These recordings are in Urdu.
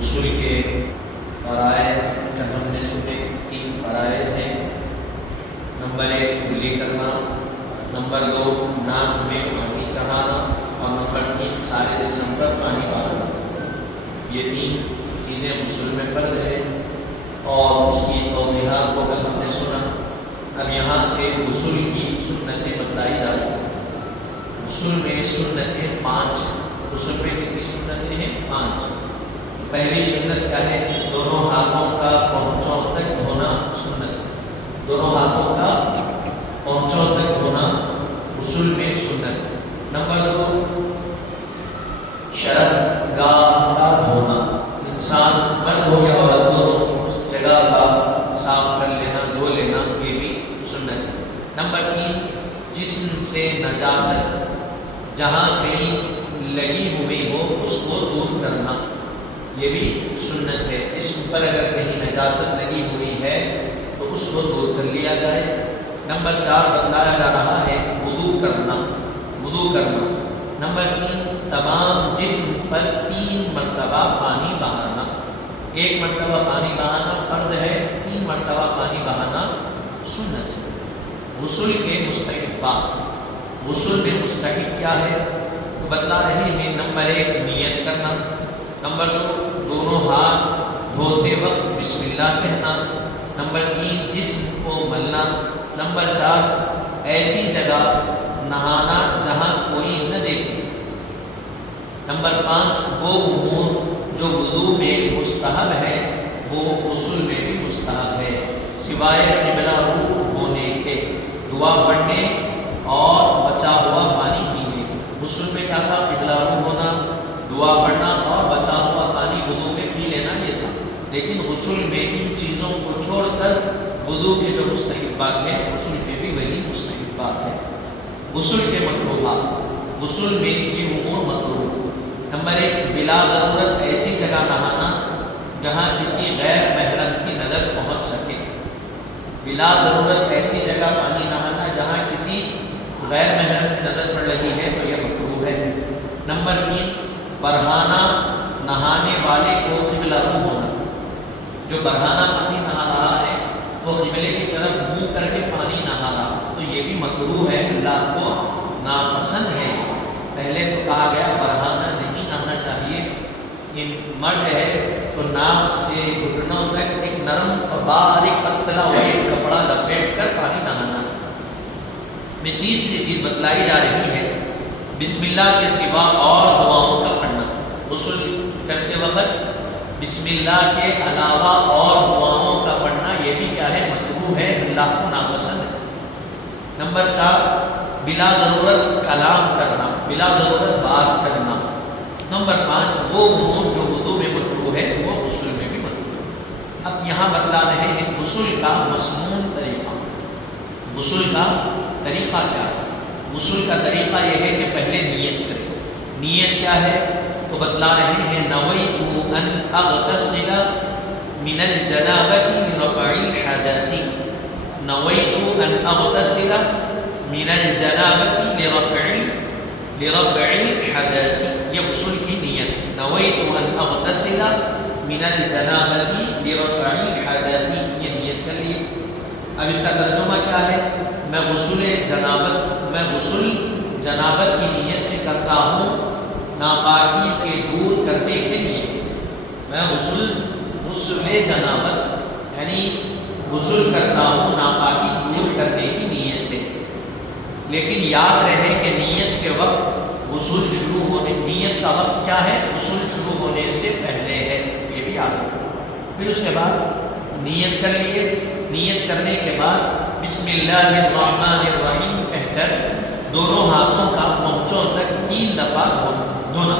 غسل کے فرائض کا ہم نے سنے 3 فرائض ہیں۔ نمبر 1 کلی کرنا، نمبر 2 ناک میں پانی چڑھانا، اور نمبر 3 سارے جسم پر پانی بہانا۔ یہ 3 چیزیں غسل میں فرض ہے اور اس کی توضیحات کو کل ہم نے سنا۔ اب یہاں سے غسل کی سنتیں بتائی جا رہی ہیں۔ غسل میں سنتیں 5 ہیں۔ غسل میں کتنی سنتیں ہیں؟ 5۔ پہلی سنت کیا ہے؟ دونوں ہاتھوں کا پہنچوں تک دھونا سنت ہے۔ دونوں ہاتھوں کا پہنچوں تک دھونا غسل میں سنت ہے۔ نمبر 2 شرمگاہ کا دھونا، انسان مرد ہو یا عورت دونوں اس جگہ کا صاف کر لینا، دھو لینا، یہ بھی سنت ہے۔ نمبر 3 جسم سے نجاست جہاں کہیں لگی ہوئی ہو اس کو دور کرنا، یہ بھی سنت ہے۔ جسم پر اگر کہیں نجاست لگی ہوئی ہے تو اس کو دور کر لیا جائے۔ نمبر 4 بتلایا جا رہا ہے وضو کرنا، وضو کرنا۔ نمبر 3 تمام جسم پر 3 مرتبہ پانی بہانا۔ 1 مرتبہ پانی بہانا فرض ہے، 3 مرتبہ پانی بہانا سنت ہے۔ غسل کے مستحبات، غسل میں مستحب کیا ہے بتلا رہے ہیں۔ نمبر 1 نیت کرنا، نمبر 2 دونوں ہاتھ دھوتے وقت بسم اللہ کہنا، نمبر 3 جسم کو ملنا، نمبر 4 ایسی جگہ نہانا جہاں کوئی نہ دیکھے، نمبر 5 وہ امور جو وضو میں مستحب ہے وہ غسل میں بھی مستحب ہے سوائے قبلہ رو ہونے کے، دعا پڑھنے اور بچا ہوا پانی پینے۔ غسل میں کیا تھا؟ قبلہ رو ہونا، دعا پڑھنا اور بچا ہوا پانی وضو میں پی لینا، یہ تھا۔ لیکن غسل میں ان چیزوں کو چھوڑ کر وضو کے جو مستحبات ہیں غسل کے بھی وہی مستحبات ہیں۔ غسل کے مکروہات، غسل میں یہ امور مکروہ۔ نمبر 1 بلا ضرورت ایسی جگہ نہانا جہاں کسی غیر محرم کی نظر پہنچ سکے۔ بلا ضرورت ایسی جگہ پانی نہانا جہاں کسی غیر محرم کی نظر پڑ رہی ہے تو یہ مکروہ ہے۔ نمبر 3 برہانہ نہانے والے کو قبلہ رو ہونا، جو برہانہ پانی نہا رہا ہے وہ قبلے کی طرف منہ کر کے پانی نہا رہا تو یہ بھی مکروہ ہے، اللہ کو ناپسند ہے۔ پہلے تو کہا گیا برہانہ نہیں نہانا چاہیے، مرد ہے تو ناک سے گھٹنوں تک ایک نرم اور باریک پتلا وائٹ کپڑا لپیٹ کر پانی نہانا۔ میں تیسری چیز بتلائی جا رہی ہے بسم اللہ کے سوا اور دعاؤں کا پڑھنا۔ غسل کرتے وقت بسم اللہ کے علاوہ اور دعاؤں کا پڑھنا یہ بھی کیا ہے؟ مکروہ ہے، اللہ کو ناپسند ہے۔ نمبر 4 بلا ضرورت کلام کرنا، بلا ضرورت بات کرنا۔ نمبر 5 وہ امور جو وضو میں مکروہ ہے وہ غسل میں بھی مکروہ ہے۔ اب یہاں بتلا رہے ہیں غسل کا مسنون طریقہ۔ غسل کا طریقہ کیا ہے؟ غسل کا طریقہ یہ ہے کہ پہلے نیت کریں۔ نیت کیا ہے تو بتلا رہے ہیں نویت ان اغتسل من الجنابۃ لرفع الحدث، نویت ان اغتسل من الجنابۃ لرفع الحدث، یہ غسل کی نیت۔ نویت ان اغتسل من الجنابۃ لرفع الحدث، یہ نیت کر لیے۔ اب اس کا ترجمہ کیا ہے؟ میں غسل جنابت کی نیت سے کرتا ہوں ناپاکی کے دور کرنے کے لیے۔ میں غسل جنابت یعنی غسل کرتا ہوں ناپاکی دور کرنے کی نیت سے۔ لیکن یاد رہے کہ نیت کے وقت غسل شروع ہونے، نیت کا وقت کیا ہے؟ غسل شروع ہونے سے پہلے ہے، یہ بھی یاد رکھو۔ پھر اس کے بعد نیت کر لیے، نیت کرنے کے بعد بسم اللہ الرحمن الرحیم کہہ کر دونوں ہاتھوں کا پہنچوں تک 3 دفعہ دھونا۔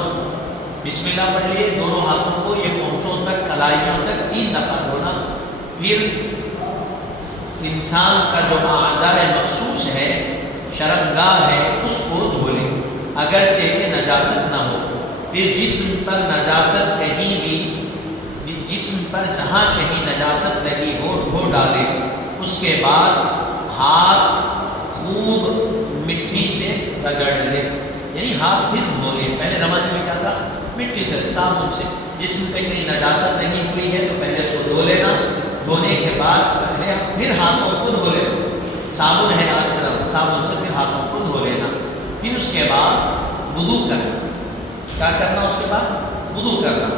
بسم اللہ پڑھ لیے، دونوں ہاتھوں کو یہ پہنچوں تک، کلائیوں تک 3 دفعہ دھونا۔ پھر انسان کا جو اعضاء مخصوص ہے، شرمگاہ ہے، اس کو دھو لے اگرچہ کہ نجاست نہ ہو۔ پھر جسم پر نجاست کہیں بھی، جسم پر جہاں کہیں نجاست لگی ہو دھو ڈالے۔ اس کے بعد ہاتھ خوب مٹی سے رگڑ لے، یعنی ہاتھ پھر دھو لے۔ پہلے زمانے میں کیا تھا؟ مٹی سے صابن سے جسم پہ کہیں نجاست نہیں ہوئی ہے تو پہلے اس کو دھو لینا، دھونے کے بعد پہلے پھر ہاتھوں کو دھو لینا، صابن ہے آج کل صابن سے پھر ہاتھوں کو دھو لینا، پھر اس کے بعد وضو کرنا، کیا کرنا اس کے بعد وضو کرنا،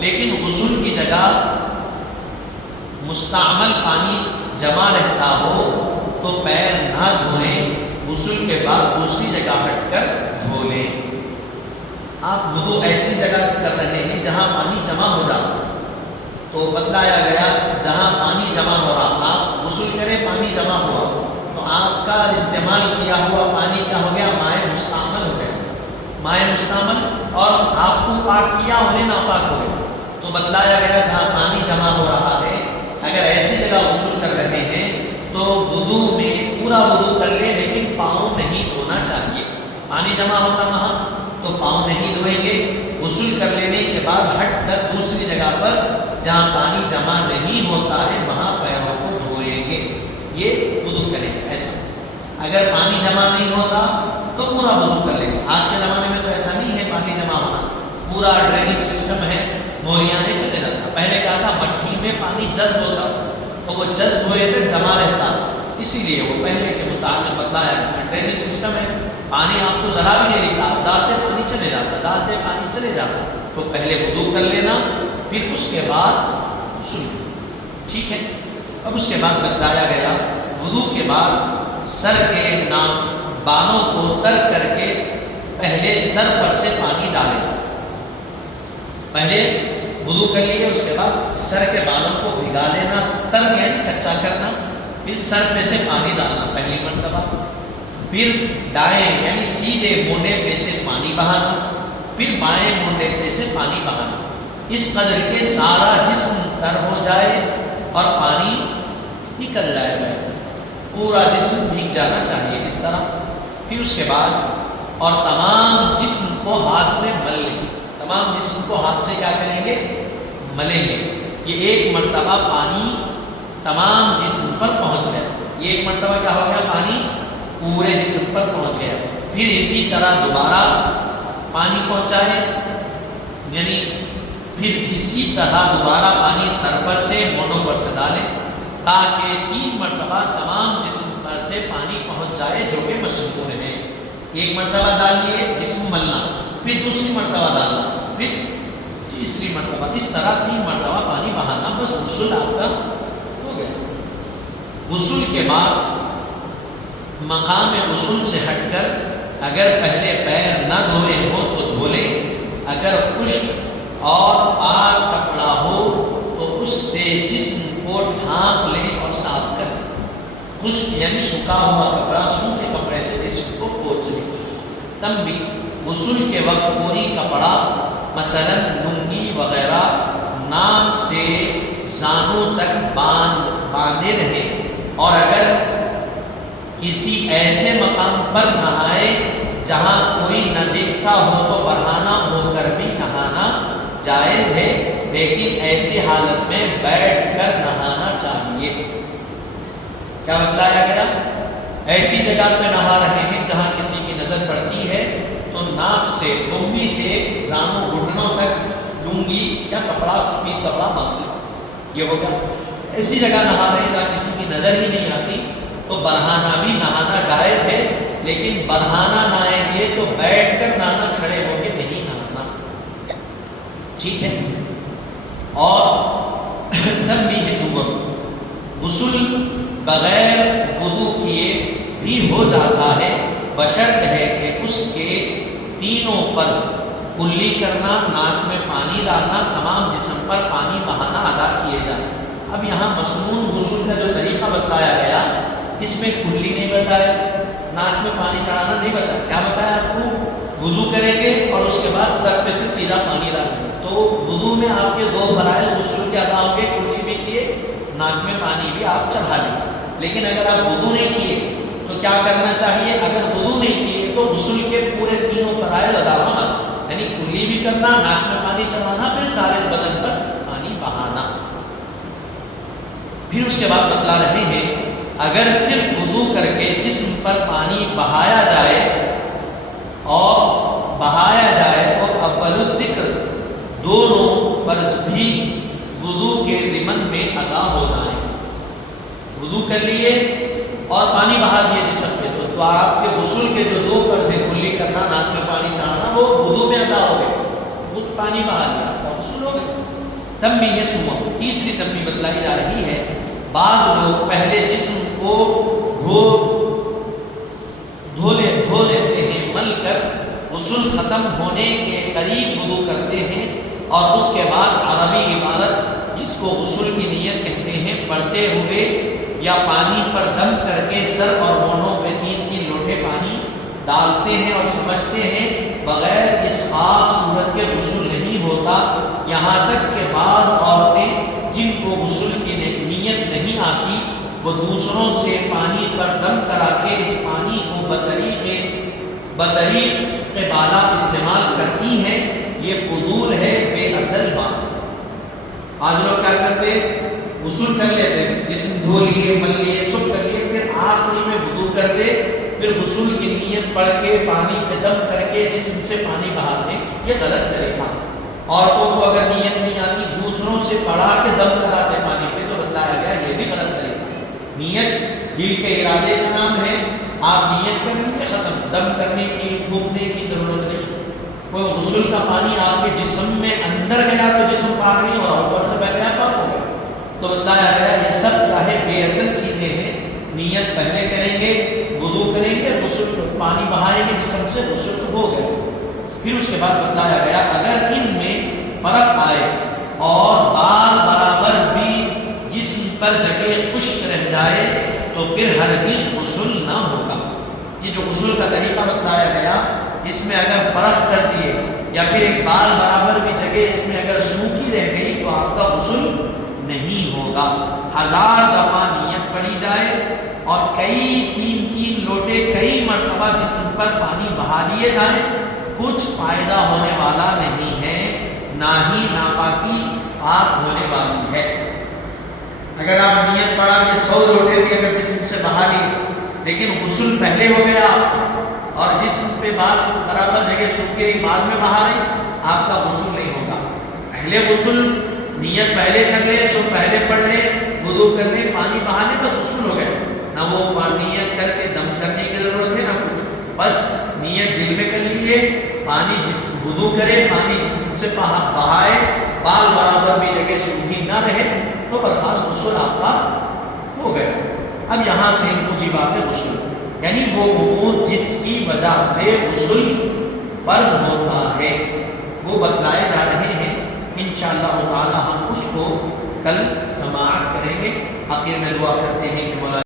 لیکن غسل کی جگہ مستعمل پانی جمع رہتا ہو تو پیر نہ دھوئیں، غسل کے بعد دوسری جگہ ہٹ کر دھو لیں۔ آپ وضو ایسی جگہ کر رہے ہیں جہاں پانی جمع ہو رہا تو بتلایا گیا جہاں پانی جمع ہو رہا آپ غسل کریں، پانی جمع ہوا تو آپ کا استعمال کیا ہوا پانی کیا ہو گیا؟ مائع مستعمل ہو گیا، مائع مستعمل، اور آپ کو پاک کیا انہیں ناپاک ہو گیا۔ تو بتلایا گیا جہاں پانی جمع ہو رہا ہے اگر ایسی جگہ غسل کر رہے ہیں تو وضو میں پورا وضو کر لیں لیکن پاؤں نہیں دھونا چاہیے، پانی جمع ہوتا وہاں تو پاؤں نہیں دھوئیں گے، غسل کر لینے کے بعد ہٹ کر دوسری جگہ پر جہاں پانی جمع نہیں ہوتا ہے وہاں پیروں کو دھوئیں گے، یہ وضو کریں گے۔ ایسا اگر پانی جمع نہیں ہوتا تو پورا وضو کر لیں گے۔ آج کے زمانے میں تو ایسا نہیں ہے پانی جمع ہونا، پورا ڈرینیج سسٹم ہے، موریاں ہیں، چلے جاتا۔ پہلے کیا تھا مٹی میں پانی جذب ہوتا تو وہ جذب ہوئے تھے جمع رہتا، اسی لیے وہ پہلے کے مطابق بتلایا گیا ڈرینیج سسٹم ہے، پانی آپ کو ذرا بھی نہیں دکھتا، ڈالتے پانی چلے جاتا، ڈالتے پانی چلے جاتا، تو پہلے وضو کر لینا پھر اس کے بعد غسل، ٹھیک ہے۔ اب اس کے بعد بتلایا گیا وضو کے بعد سر کے نام بالوں کو تر کر کے پہلے سر پر سے پانی ڈالیں، پہلے وضو کر لیے اس کے بعد سر کے بالوں کو بھگا لینا، تر یعنی کچا کرنا، پھر سر پہ سے پانی ڈالنا پہلی مرتبہ، پھر دائیں یعنی سیدھے مونڈے پہ سے پانی بہانا، پھر بائیں مونڈے پہ سے پانی بہانا، اس قدر کے سارا جسم تر ہو جائے اور پانی نکل جائے گا، پورا جسم بھیگ جانا چاہیے اس طرح۔ پھر اس کے بعد اور تمام جسم کو ہاتھ سے مل لیں، تمام جسم کو ہاتھ سے کیا کریں گے؟ ملیں گے۔ یہ ایک مرتبہ پانی تمام جسم پر پہنچ گیا، یہ ایک مرتبہ کیا ہو گیا؟ پانی پورے جسم پر پہنچ گیا، پھر اسی طرح دوبارہ پانی پہنچائے، یعنی پھر اسی طرح دوبارہ پانی سر پر سے مونڈوں پر سے ڈالیں تاکہ 3 مرتبہ تمام جسم پر سے پانی پہنچ جائے جو کہ مشہور ہے۔ ایک مرتبہ ڈالیے جسم ملنا، پھر دوسری مرتبہ ڈالنا، پھر تیسری مرتبہ، اس طرح 3 مرتبہ پانی بہانا، بس غسل آپ کا ہو گیا۔ غسل کے بعد مقام غسل سے ہٹ کر اگر پہلے پیر نہ دھوئے ہو تو دھو لیں، اگر خشک اور پاک کپڑا ہو تو اس سے جسم کو ڈھانپ لیں اور صاف کر لیں۔ خشک یعنی سکھا ہوا کپڑا، سوکھے کپڑے سے جسم کو پوچھ لیں۔ تب بھی غسل کے وقت کوئی کپڑا مثلا لنگی وغیرہ نام سے زانوں تک باندھے رہے، اور اگر کسی ایسے مقام پر نہائے جہاں کوئی نہ دیکھتا ہو تو برہنہ ہو کر بھی نہانا جائز ہے، لیکن ایسی حالت میں بیٹھ کر نہانا چاہیے۔ کیا بتلایا گیا؟ ایسی جگہ پہ نہا رہے ہیں جہاں کسی کی نظر پڑتی ہے تو ناف سے لنگی سے زانوں گھٹنوں تک لنگی یا کپڑا، سفید کپڑا باندھ لیں، یہ ہوگا۔ ایسی جگہ نہا رہے ہیں جہاں کسی کی نظر ہی نہیں آتی تو برہانہ بھی نہانا جائز ہے، لیکن برہانہ نہائیں گے تو بیٹھ کر نہانا، کھڑے ہو کے نہیں نہانا، ٹھیک ہے۔ اور تب بھی ہے دوم، غسل بغیر وضو کیے بھی ہو جاتا ہے، بشرط ہے کہ اس کے تینوں فرض کلی کرنا، ناک میں پانی ڈالنا، تمام جسم پر پانی بہانا ادا کیے جائیں۔ اب یہاں مصنون غسل کا جو طریقہ بتایا گیا اس میں کلی نہیں بتایا، ناک میں پانی چڑھانا نہیں بتایا، کیا بتایا آپ کو؟ وضو کریں گے اور اس کے بعد سر پہ سے سیدھا پانی ڈالیں گے، تو وضو میں آپ کے 2 فرائض غسل کے ادا ہوں گے، کلی بھی کیے، ناک میں پانی بھی آپ چڑھا لیں۔ لیکن اگر آپ وضو نہیں کیے تو کیا کرنا چاہیے؟ اگر وضو نہیں کیے تو غسل کے پورے تینوں فرائض ادا ہونا، یعنی کلی بھی کرنا، ناک میں پانی چڑھانا، پھر سارے بدن پر پانی بہانا۔ پھر اس کے بعد بتلا رہے ہیں اگر صرف وضو کر کے جسم پر پانی بہایا جائے تو اول الذکر دونوں فرض بھی وضو کے ضمن میں ادا ہو جائیں. وضو کر لیے اور پانی بہا دیے جسم پہ تو آپ کے غسل کے جو دو فرض ہیں، کلی کرنا، ناک میں پانی چڑھانا، وہ وضو میں ادا ہو گئے. وہ پانی بہا دیا آپ کا غسل ہو گیا. تنبیہ سمو، تیسری تنبیہ بتلائی جا رہی ہے. بعض لوگ پہلے جسم کو دھو لیتے ہیں، مل کر غسل ختم ہونے کے قریب وضو کرتے ہیں، اور اس کے بعد عربی عبارت جس کو غسل کی نیت کہتے ہیں پڑھتے ہوئے یا پانی پر دم کر کے سر اور ہونوں پہ 3 لوٹے پانی ڈالتے ہیں اور سمجھتے ہیں بغیر اس خاص صورت کے غسل نہیں ہوتا. یہاں تک کہ بعض عورتیں جن کو غسل کی نیت نہیں آتی، وہ دوسروں سے پانی پر دم کرا کے اس پانی کو بطریق بالا استعمال کرتی ہیں. یہ فضول ہے، بے اصل بات. آج لوگ کیا کرتے ہیں، غسل کر لیتے ہیں، جسم دھو لیے، مل لیے، سب کر لیے، پھر آخری میں وضو کرتے، پھر غسل کی نیت پڑھ کے پانی پہ دم کر کے جسم سے پانی بہاتے. یہ غلط طریقہ. عورتوں کو اگر نیت نہیں آتی، دوسروں سے پڑھا کے دم کراتے پانی پہ، تو بتایا گیا یہ بھی غلط طریقہ. نیت دل کے ارادے کا نام ہے. آپ نیت کر لیجیے، ختم. دم کرنے کی، پھونکنے کی ضرورت نہیں. کوئی غسل کا پانی آپ کے جسم میں اندر گیا تو جسم پاک نہیں ہو رہا، اوپر سے بہ گیا پاک ہو گیا. تو بتایا گیا یہ سب چاہے بے اصل چیزیں ہیں. نیت پہلے کریں گے، وضو کریں گے، غسل پانی بہائیں گے جسم سے، غسل ہو گیا. پھر اس کے بعد بتایا گیا اگر ان میں فرق آئے اور بال برابر بھی جسم پر جگہ خشک رہ جائے تو پھر ہرگز غسل نہ ہوگا. یہ جو غسل کا طریقہ بتایا گیا، اس میں اگر فرق کر دیے یا پھر ایک بال برابر بھی جگہ اس میں اگر سوکھی رہ گئی تو آپ کا غسل نہیں ہوگا. 1000 دفعہ نیت پڑھی جائے اور کئی 3 لوٹے کئی مرتبہ جسم پر پانی بہا لیے جائیں، کچھ فائدہ ہونے والا نہیں ہے، نہ ہی ناپاکی پاک ہونے والی ہے. اگر آپ نیت پڑھا کہ 100 لوٹے بھی اگر جسم سے بہا لیے، لیکن غسل پہلے ہو گیا آپ کا اور جسم پہ بال برابر جگہ سوکھ گئی، بعد میں بہا رہے، آپ کا غسل نہیں ہوگا. پہلے غسل نیت پہلے کر لے، سب پہلے پڑھ لے، وضو کر لے، پانی بہا لے، بس غسل ہو گیا. نہ وہ نیت کر کے دم کرنے کی ضرورت ہے، نہ کچھ. بس نیت دل میں کر لیجیے، پانی وضو کرے، پانی جسم سے بہائے، بال برابر بھی جگہ سوکھی نہ رہے تو برخاست غسل آپ کا ہو گیا. اب یہاں سے پوچھی بات ہے غسل، یعنی وہ امور جس کی وجہ سے غسل فرض ہوتا ہے وہ بتلائے جا رہے ہیں. انشاءاللہ تعالی ہم اس کو کل سماعت کریں گے. آخر میں دعا کرتے ہیں کہ مولا